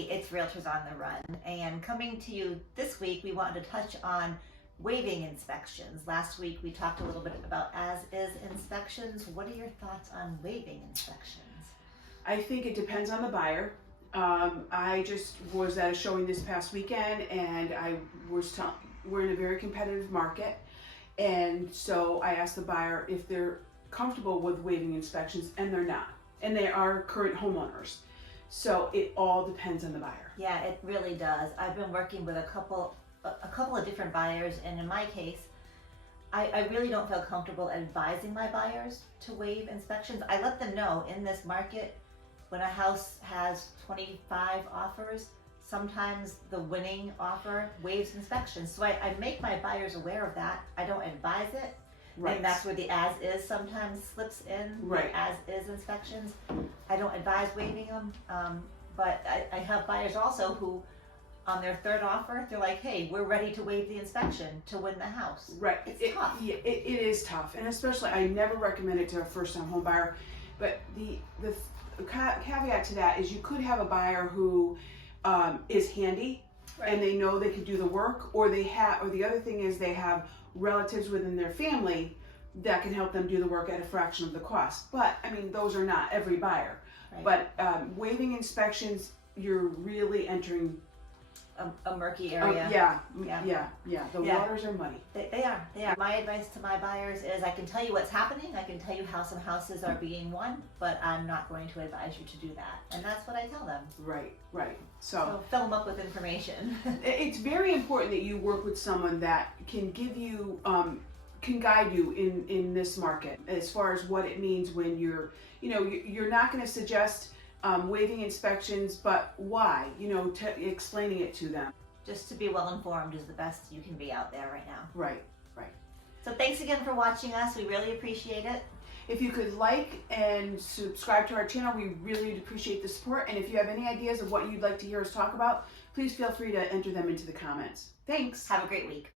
it's Realtors on the Run, and coming to you this week, we wanted to touch on waiving inspections. Last week, we talked a little bit about as-is inspections. What are your thoughts on waiving inspections? I think it depends on the buyer. I just was at a showing this past weekend, and we're in a very competitive market, and so I asked the buyer if they're comfortable with waiving inspections, and they're not, and they are current homeowners. So it all depends on the buyer. Yeah, it really does. I've been working with a couple of different buyers, and in my case, I really don't feel comfortable advising my buyers to waive inspections. I let them know in this market, when a house has 25 offers, sometimes the winning offer waives inspections. So I make my buyers aware of that. I don't advise it. Right. And that's where the as-is sometimes slips in, right. The as-is inspections. I don't advise waiving them, but I have buyers also who, on their third offer, they're like, hey, we're ready to waive the inspection to win the house. Right. It's tough. Yeah, it is tough, and especially I never recommend it to a first-time home buyer, but the caveat to that is you could have a buyer who is handy, right, and they know they could do the work, or the other thing is they have relatives within their family that can help them do the work at a fraction of the cost. But I mean, those are not every buyer. Right. But waiving inspections, you're really entering a murky area. Yeah. The waters are muddy. They are. My advice to my buyers is I can tell you what's happening. I can tell you how some houses are being won, but I'm not going to advise you to do that. And that's what I tell them. Right. So fill them up with information. It's very important that you work with someone that can give you, can guide you in this market as far as what it means when you're not going to suggest waiving inspections, but why? Explaining it to them. Just to be well informed is the best you can be out there right now. Right. So thanks again for watching us. We really appreciate it. If you could like and subscribe to our channel, we really appreciate the support. And if you have any ideas of what you'd like to hear us talk about, please feel free to enter them into the comments. Thanks. Have a great week.